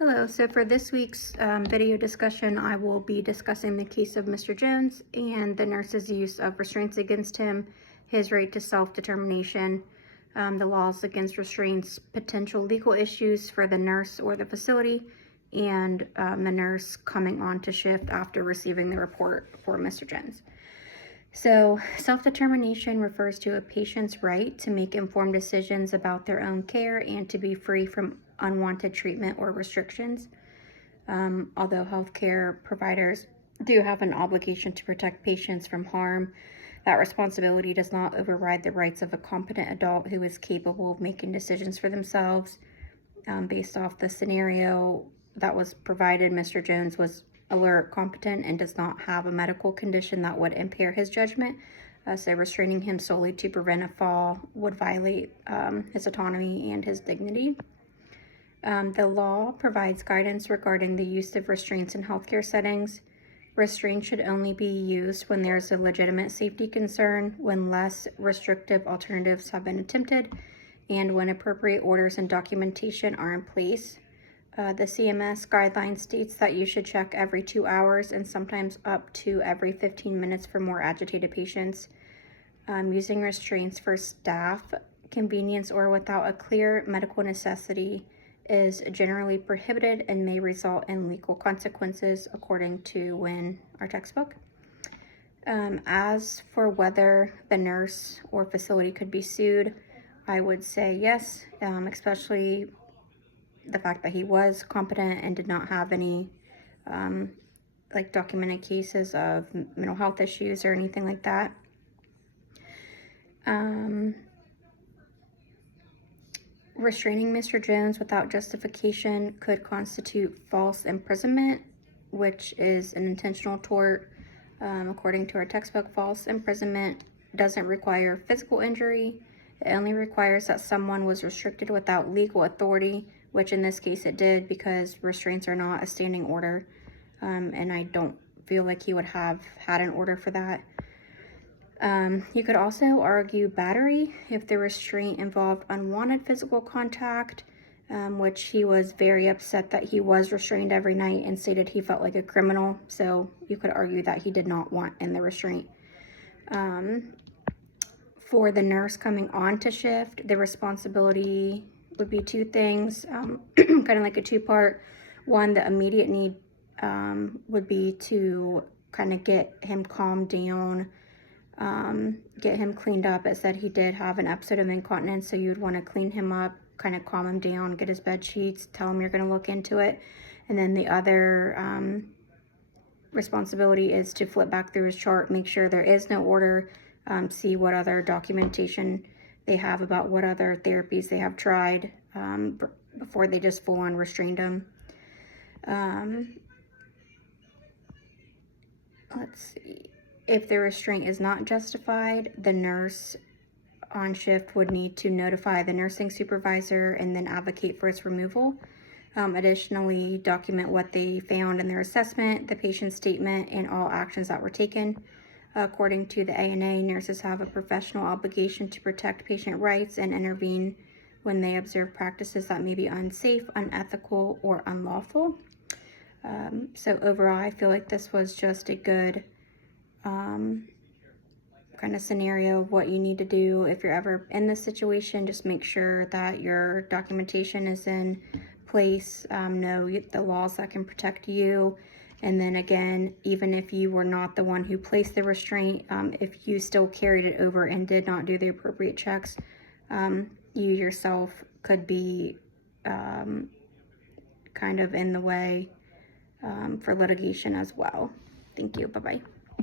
Hello, so for this week's video discussion, I will be discussing the case of Mr. Jones and the nurse's use of restraints against him, his right to self-determination, the laws against restraints, potential legal issues for the nurse or the facility, and the nurse coming on to shift after receiving the report for Mr. Jones. So, self-determination refers to a patient's right to make informed decisions about their own care and to be free from unwanted treatment or restrictions. Although healthcare providers do have an obligation to protect patients from harm, that responsibility does not override the rights of a competent adult who is capable of making decisions for themselves. Based off the scenario that was provided, Mr. Jones was alert, competent, and does not have a medical condition that would impair his judgment. So restraining him solely to prevent a fall would violate his autonomy and his dignity. The law provides guidance regarding the use of restraints in healthcare settings. Restraints should only be used when there's a legitimate safety concern, when less restrictive alternatives have been attempted, and when appropriate orders and documentation are in place. The CMS guideline states that you should check every 2 hours and sometimes up to every 15 minutes for more agitated patients. Using restraints for staff convenience or without a clear medical necessity is generally prohibited and may result in legal consequences, according to our textbook. As for whether the nurse or facility could be sued, I would say yes, especially the fact that he was competent and did not have any documented cases of mental health issues or anything like that. Restraining Mr. Jones without justification could constitute false imprisonment, which is an intentional tort. According to our textbook, false imprisonment doesn't require physical injury. It only requires that someone was restricted without legal authority, which in this case it did, because restraints are not a standing order. And I don't feel like he would have had an order for that. You could also argue battery if the restraint involved unwanted physical contact, which he was very upset that he was restrained every night and stated he felt like a criminal. So you could argue that he did not want in the restraint. For the nurse coming on to shift, the responsibility would be two things, kind of like a two-part. One, the immediate need would be to kind of get him calmed down, get him cleaned up. It said he did have an episode of incontinence, so you'd want to clean him up, kind of calm him down, get his bed sheets, tell him you're going to look into it. And then the other responsibility is to flip back through his chart, make sure there is no order, see what other documentation they have about what other therapies they have tried before they just full on restrained him. Let's see. If the restraint is not justified, the nurse on shift would need to notify the nursing supervisor and then advocate for its removal. Additionally, document what they found in their assessment, the patient's statement, and all actions that were taken. According to the ANA, nurses have a professional obligation to protect patient rights and intervene when they observe practices that may be unsafe, unethical, or unlawful. So overall, I feel like this was just a good kind of scenario of what you need to do if you're ever in this situation. Just make sure that your documentation is in place, know the laws that can protect you. And then again, even if you were not the one who placed the restraint, if you still carried it over and did not do the appropriate checks, you yourself could be kind of in the way for litigation as well. Thank you. Bye-bye.